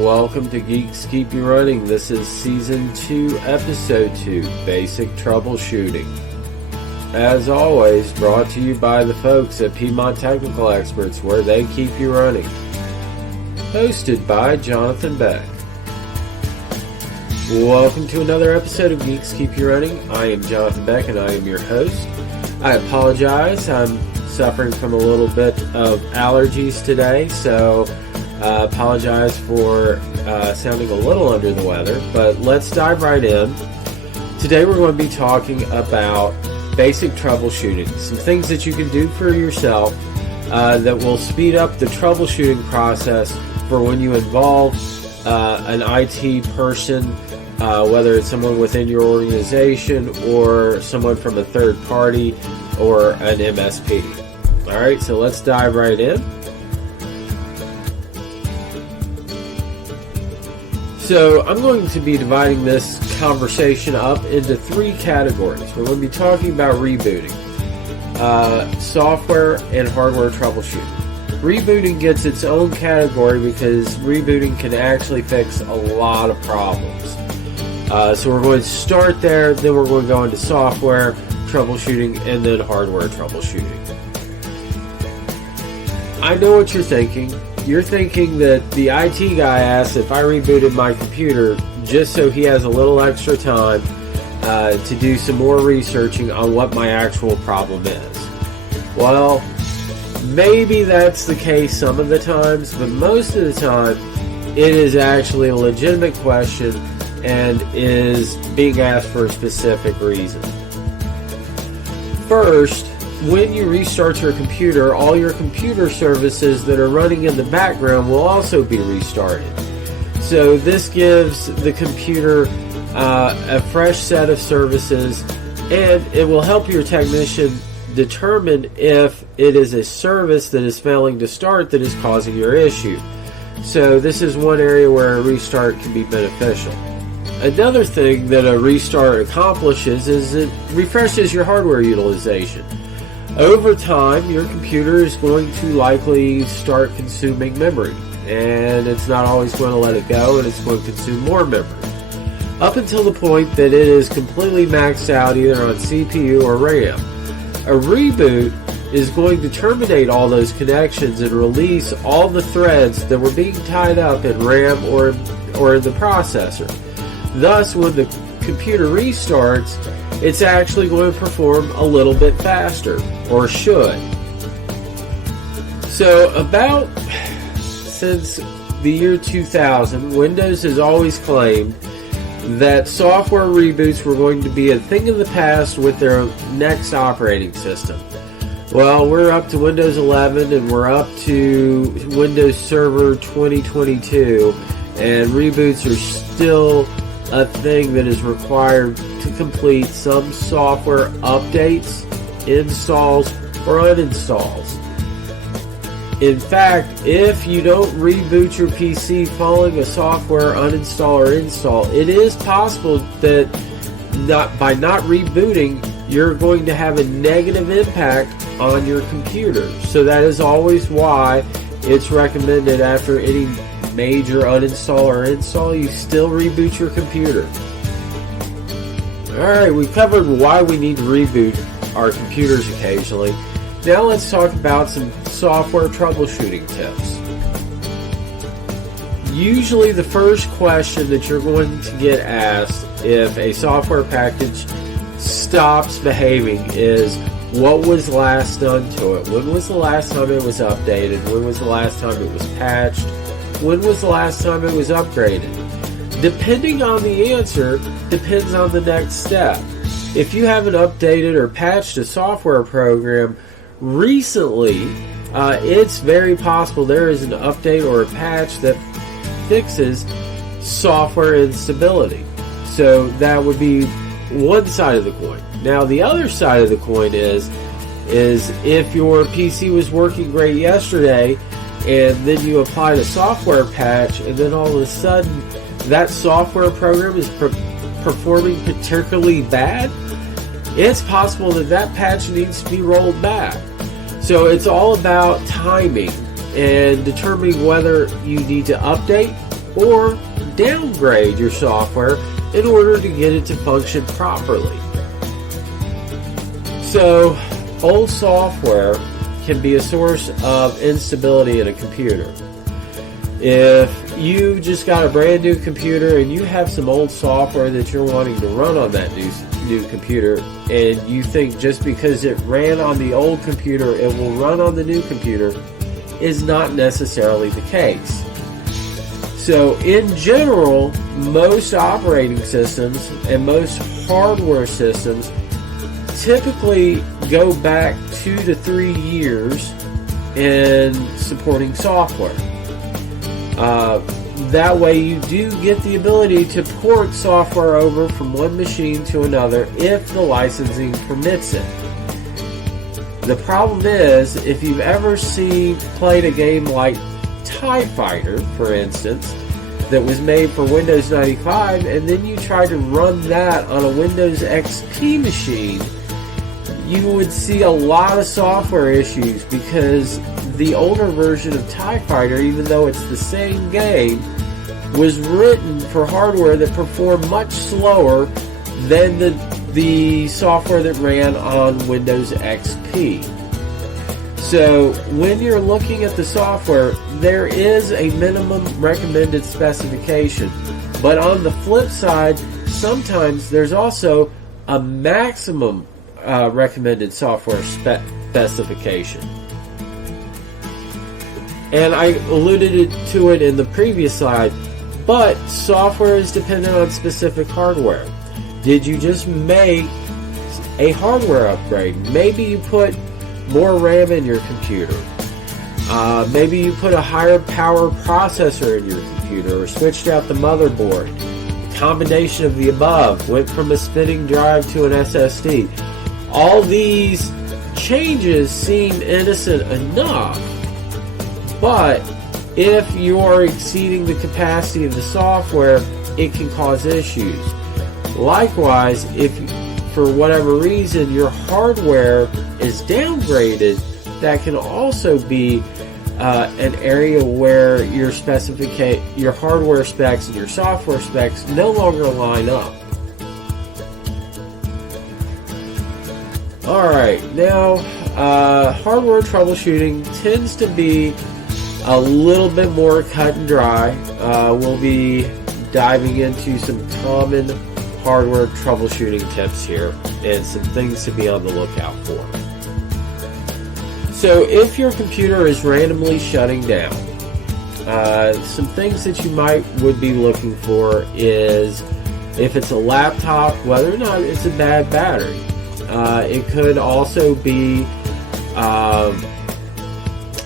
Welcome to Geeks Keep You Running. This is Season 2, Episode 2, Basic Troubleshooting. As always, brought to you by the folks at Piedmont Technical Experts, where they keep you running. Hosted by Jonathan Beck. Welcome to another episode of Geeks Keep You Running. I am Jonathan Beck and I am your host. I apologize, I'm suffering from a little bit of allergies today, so apologize for sounding a little under the weather, but let's dive right in. Today we're going to be talking about basic troubleshooting, some things that you can do for yourself that will speed up the troubleshooting process for when you involve an IT person, whether it's someone within your organization or someone from a third party or an MSP. Alright, so let's dive right in. So I'm going to be dividing this conversation up into three categories. We're going to be talking about rebooting, software and hardware troubleshooting. Rebooting gets its own category because rebooting can actually fix a lot of problems. So we're going to start there, then we're going to go into software troubleshooting, and then hardware troubleshooting. I know what you're thinking. You're thinking that the IT guy asked if I rebooted my computer just so he has a little extra time to do some more researching on what my actual problem is. Well, maybe that's the case some of the times, but most of the time it is actually a legitimate question and is being asked for a specific reason. First, when you restart your computer, all your computer services that are running in the background will also be restarted. So this gives the computer a fresh set of services, and it will help your technician determine if it is a service that is failing to start that is causing your issue. So this is one area where a restart can be beneficial. Another thing that a restart accomplishes is it refreshes your hardware utilization. Over time, your computer is going to likely start consuming memory, and it's not always going to let it go, and it's going to consume more memory, up until the point that it is completely maxed out either on CPU or RAM. A reboot is going to terminate all those connections and release all the threads that were being tied up in RAM or in the processor. Thus, when the computer restarts, it's actually going to perform a little bit faster, or should. So since the year 2000, Windows has always claimed that software reboots were going to be a thing of the past with their next operating system. Well, we're up to Windows 11 and we're up to Windows Server 2022, and reboots are still a thing that is required to complete some software updates, installs, or uninstalls. In fact, if you don't reboot your PC following a software uninstall or install, it is possible that by not rebooting, you're going to have a negative impact on your computer. So that is always why it's recommended after any major uninstall or install, you still reboot your computer. Alright, we've covered why we need to reboot our computers occasionally. Now let's talk about some software troubleshooting tips. Usually the first question that you're going to get asked if a software package stops behaving is, what was last done to it? When was the last time it was updated? When was the last time it was patched? When was the last time it was upgraded? Depending on the answer, depends on the next step. If you haven't updated or patched a software program recently, it's very possible there is an update or a patch that fixes software instability. So that would be one side of the coin. Now the other side of the coin is if your PC was working great yesterday, and then you applied a software patch, and then all of a sudden that software program is performing particularly bad, it's possible that patch needs to be rolled back. So it's all about timing and determining whether you need to update or downgrade your software in order to get it to function properly. So, old software can be a source of instability in a computer. If you just got a brand new computer and you have some old software that you're wanting to run on that new computer, and you think just because it ran on the old computer it will run on the new computer, is not necessarily the case. So in general, most operating systems and most hardware systems typically go back 2 to 3 years in supporting software. That way you do get the ability to port software over from one machine to another if the licensing permits it. The problem is, if you've ever played a game like TIE Fighter, for instance, that was made for Windows 95, and then you try to run that on a Windows XP machine, you would see a lot of software issues because the older version of TIE Fighter, even though it's the same game, was written for hardware that performed much slower than the software that ran on Windows XP. So when you're looking at the software, there is a minimum recommended specification. But on the flip side, sometimes there's also a maximum recommended software specification. And I alluded to it in the previous slide, but software is dependent on specific hardware. Did you just make a hardware upgrade? Maybe you put more RAM in your computer. Maybe you put a higher power processor in your computer, or switched out the motherboard. A combination of the above, went from a spinning drive to an SSD. All these changes seem innocent enough, but if you're exceeding the capacity of the software, it can cause issues. Likewise, if for whatever reason your hardware is downgraded, that can also be an area where your hardware specs and your software specs no longer line up. Alright, now hardware troubleshooting tends to be a little bit more cut and dry. We'll be diving into some common hardware troubleshooting tips here and some things to be on the lookout for. So if your computer is randomly shutting down, some things that you would be looking for is if it's a laptop, whether or not it's a bad battery. It could also be a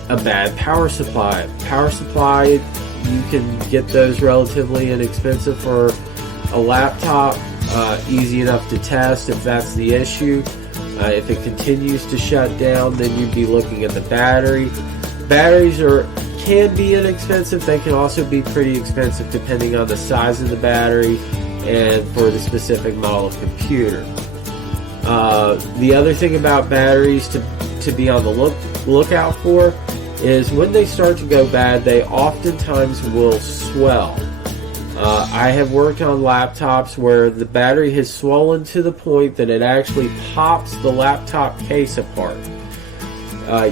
bad power supply. Power supply, you can get those relatively inexpensive for a laptop, easy enough to test if that's the issue. If it continues to shut down, then you'd be looking at the battery. Batteries can be inexpensive. They can also be pretty expensive depending on the size of the battery and for the specific model of computer. The other thing about batteries to be on the lookout for is when they start to go bad, they oftentimes will swell. I have worked on laptops where the battery has swollen to the point that it actually pops the laptop case apart.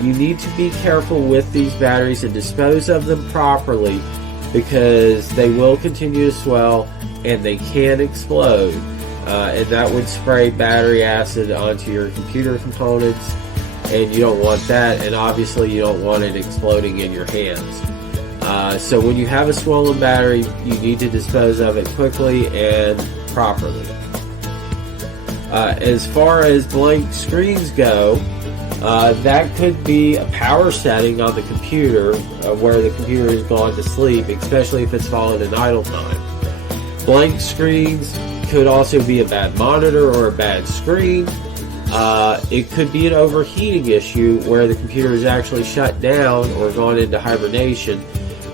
You need to be careful with these batteries and dispose of them properly, because they will continue to swell and they can explode, and that would spray battery acid onto your computer components, and you don't want that, and obviously you don't want it exploding in your hands. So when you have a swollen battery, you need to dispose of it quickly and properly. As far as blank screens go, that could be a power setting on the computer where the computer has gone to sleep, especially if it's fallen in idle time. Blank screens could also be a bad monitor or a bad screen. It could be an overheating issue where the computer is actually shut down or gone into hibernation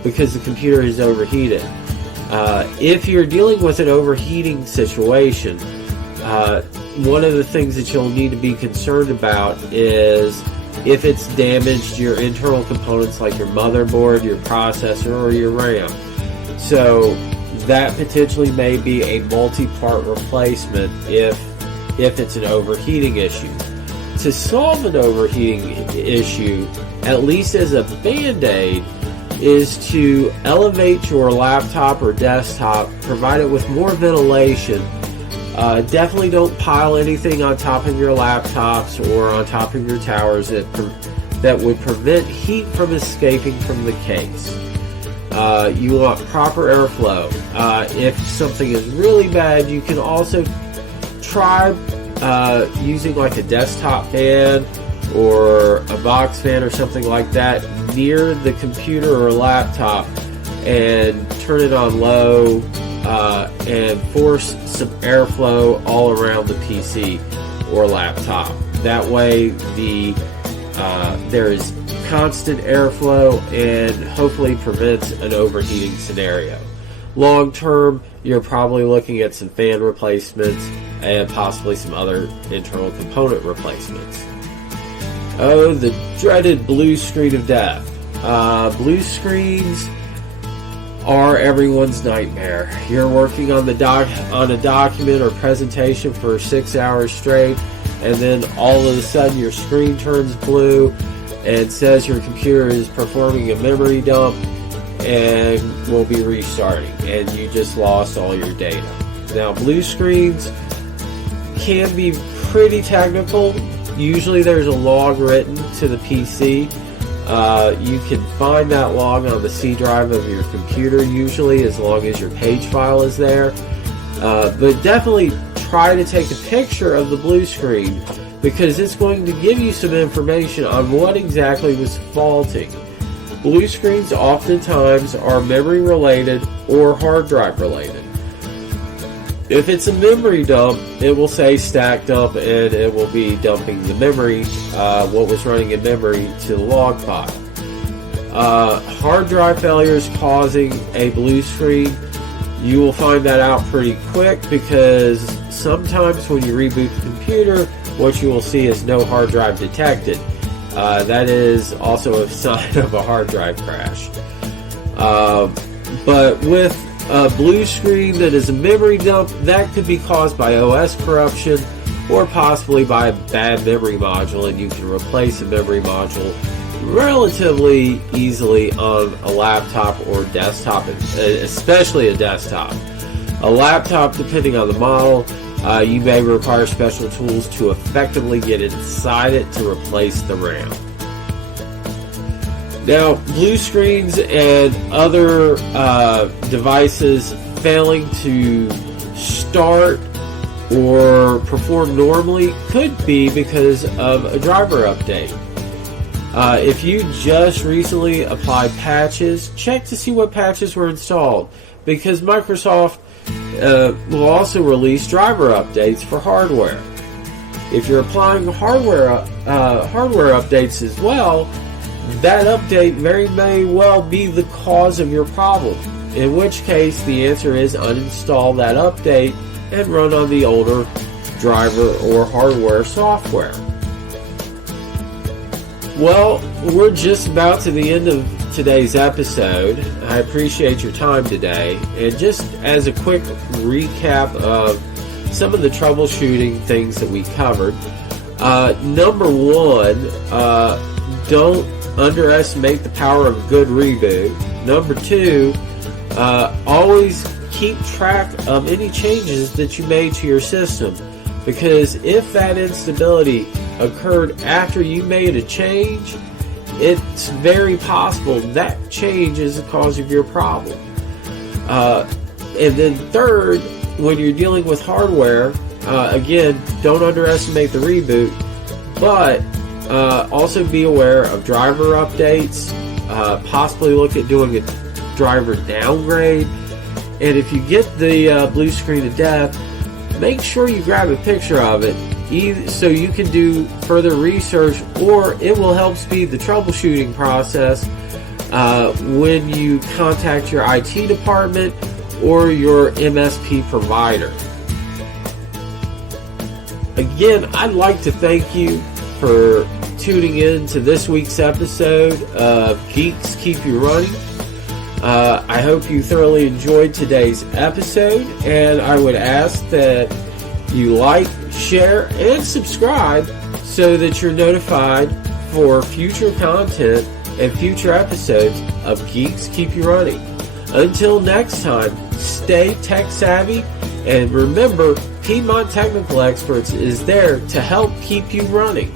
because the computer is overheated. If you're dealing with an overheating situation, one of the things that you'll need to be concerned about is if it's damaged your internal components like your motherboard, your processor, or your RAM. So that potentially may be a multi-part replacement if it's an overheating issue. To solve an overheating issue, at least as a band-aid, is to elevate your laptop or desktop, provide it with more ventilation. Definitely don't pile anything on top of your laptops or on top of your towers that would prevent heat from escaping from the case. You want proper airflow. If something is really bad, you can also try using like a desktop fan or a box fan or something like that near the computer or laptop, and turn it on low and force some airflow all around the PC or laptop. That way there is constant airflow and hopefully prevents an overheating scenario. Long term, you're probably looking at some fan replacements and possibly some other internal component replacements. Oh, the dreaded blue screen of death. Blue screens are everyone's nightmare. You're working on on a document or presentation for 6 hours straight, and then all of a sudden your screen turns blue and says your computer is performing a memory dump and will be restarting, and you just lost all your data. Now, blue screens can be pretty technical. Usually there's a log written to the PC. You can find that log on the C drive of your computer, usually, as long as your page file is there. But definitely try to take a picture of the blue screen, because it's going to give you some information on what exactly was faulting. Blue screens oftentimes are memory related or hard drive related. If it's a memory dump, it will say stack dump, and it will be dumping the memory, what was running in memory, to the log file. Hard drive failures causing a blue screen, you will find that out pretty quick, because sometimes when you reboot the computer, what you will see is no hard drive detected. That is also a sign of a hard drive crash. But with a blue screen that is a memory dump, that could be caused by OS corruption or possibly by a bad memory module, and you can replace a memory module relatively easily on a laptop or desktop, especially a desktop. A laptop, depending on the model, you may require special tools to effectively get inside it to replace the RAM. Now, blue screens and other devices failing to start or perform normally could be because of a driver update. If you just recently applied patches, check to see what patches were installed, because Microsoft will also release driver updates for hardware. If you're applying hardware updates as well, that update very may well be the cause of your problem, in which case the answer is uninstall that update and run on the older driver or hardware software. Well, we're just about to the end of today's episode. I appreciate your time today, and just as a quick recap of some of the troubleshooting things that we covered, number one, don't underestimate the power of a good reboot. Number two, always keep track of any changes that you made to your system, because if that instability occurred after you made a change, it's very possible that change is the cause of your problem. And then third, when you're dealing with hardware, again, don't underestimate the reboot, but also be aware of driver updates, possibly look at doing a driver downgrade, and if you get the blue screen of death, make sure you grab a picture of it, so you can do further research, or it will help speed the troubleshooting process when you contact your IT department or your MSP provider. Again, I'd like to thank you for tuning in to this week's episode of Geeks Keep You Running. I hope you thoroughly enjoyed today's episode, and I would ask that you like, share, and subscribe so that you're notified for future content and future episodes of Geeks Keep You Running. Until next time, stay tech savvy, and remember, Piedmont Technical Experts is there to help keep you running.